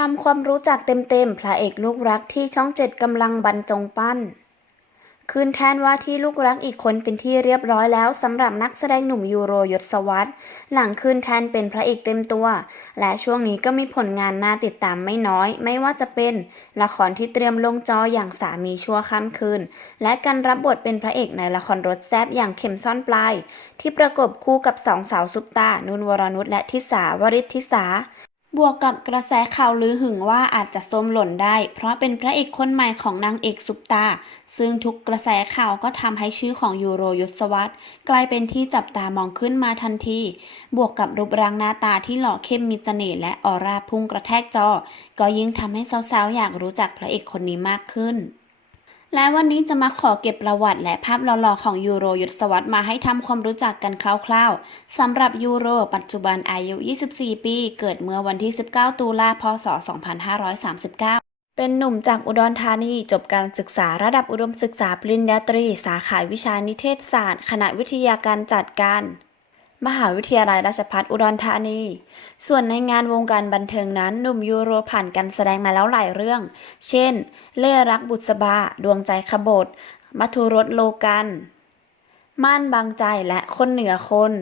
ทำความรู้จักเต็มๆ พระเอกลูกรักที่ช่องเจ็ดกำลังบรรจงปั้น คืนแทนว่าที่ลูกรักอีกคนเป็นที่เรียบร้อยแล้วสำหรับนักแสดงหนุ่มยูโรยศวรรษหลังคืนแทนเป็นพระเอกเต็มตัว และช่วงนี้ก็มีผลงานน่าติดตามไม่น้อย ไม่ว่าจะเป็น ละครที่เตรียมลงจออย่างสามีชั่วค่ำคืน และการรับบทเป็นพระเอกในละครรถแซบอย่างเข็มซ่อนปลาย ที่ประกบคู่กับสองสาวซุปตา นุนวรนุชและทิสาวริศทิสา บวกกับกระแสข่าวลือหึงว่าอาจจะส้มหล่นได้ เพราะเป็นพระเอกคนใหม่ของนางเอกซุปตา ซึ่งทุกกระแสข่าวก็ทำให้ชื่อของยูโรยศวรรษกลายเป็นที่จับตามองขึ้นมาทันที บวกกับรูปร่างหน้าตาที่หล่อเข้มมีเสน่ห์และออร่าพุ่งกระแทกจอ ก็ยิ่งทำให้สาวๆอยากรู้จักพระเอกคนนี้มากขึ้น และวันนี้จะมาขอเก็บประวัติและภาพหล่อๆของยูโรยศวรรษมาให้ทำความรู้จักกันคร่าวๆสำหรับยูโร ปัจจุบันอายุ 24 ปี เกิดเมื่อวันที่ 19 ตุลา พศ 2539เป็นหนุ่มจากอุดรธานีจบการศึกษาระดับอุดมศึกษาปริญญาตรี สาขาวิชานิเทศศาสตร์ คณะวิทยาการจัดการ มหาวิทยาลัยราชภัฏอุดรธานี ส่วนในงานวงการบันเทิงนั้นหนุ่มยูโรผ่านการแสดงมาแล้วหลายเรื่อง เช่น เล่รักบุษบา ดวงใจขบฏมัทุรสโลกัน ม่านบางใจและคนเหนือคน